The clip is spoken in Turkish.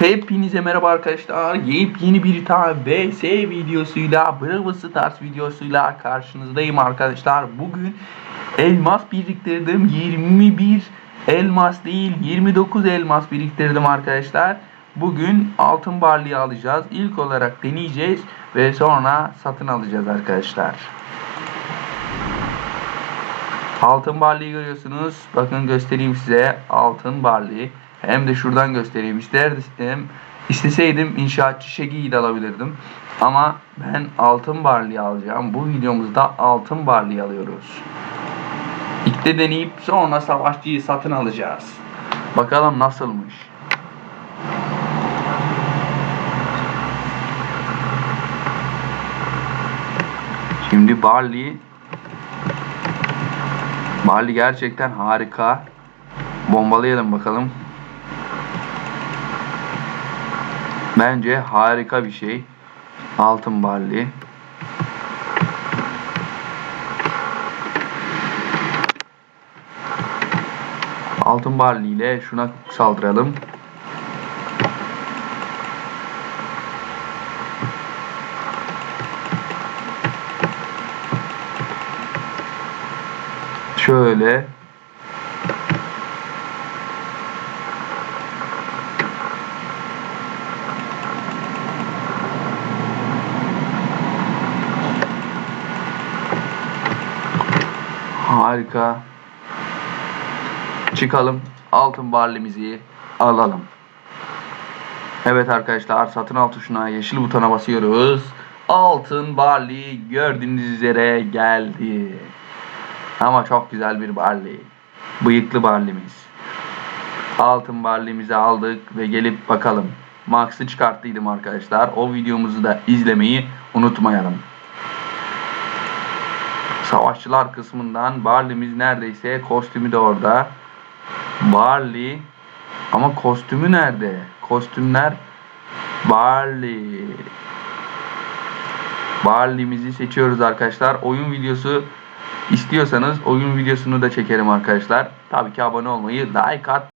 Hepinize merhaba arkadaşlar. Yepyeni bir tane VS videosuyla, Bravo Stars videosuyla karşınızdayım arkadaşlar. Bugün elmas biriktirdim. 21 elmas değil, 29 elmas biriktirdim arkadaşlar. Bugün altın barlıyı alacağız. İlk olarak deneyeceğiz ve sonra satın alacağız arkadaşlar. Altın barlıyı görüyorsunuz. Bakın göstereyim size altın barlıyı. Hem de şuradan göstereyim. İsterdim, isteseydim inşaatçı şegiyi de alabilirdim. Ama ben altın barlıyı alacağım. Bu videomuzda altın barlıyı alıyoruz. İlk de deneyip sonra savaşçıyı satın alacağız. Bakalım nasılmış. Şimdi barley Barley gerçekten harika. Bombalayalım bakalım. Bence harika bir şey. Altın barley. Altın barley ile şuna saldıralım. Şöyle. Harika. Çıkalım. Altın barlimizi alalım. Evet arkadaşlar satın al tuşuna yeşil butona basıyoruz. Altın barley gördüğünüz üzere geldi. Ama çok güzel bir barley. Bıyıklı barlimiz. Altın barlimizi aldık ve gelip bakalım. Max'ı çıkarttıydım arkadaşlar. O videomuzu da izlemeyi unutmayalım. Savaşçılar kısmından Barley'miz neredeyse kostümü de orada. Barley ama kostümü nerede? Kostümler Barley. Barley'mizi seçiyoruz arkadaşlar. Oyun videosu istiyorsanız oyun videosunu da çekerim arkadaşlar. Tabii ki abone olmayı, like at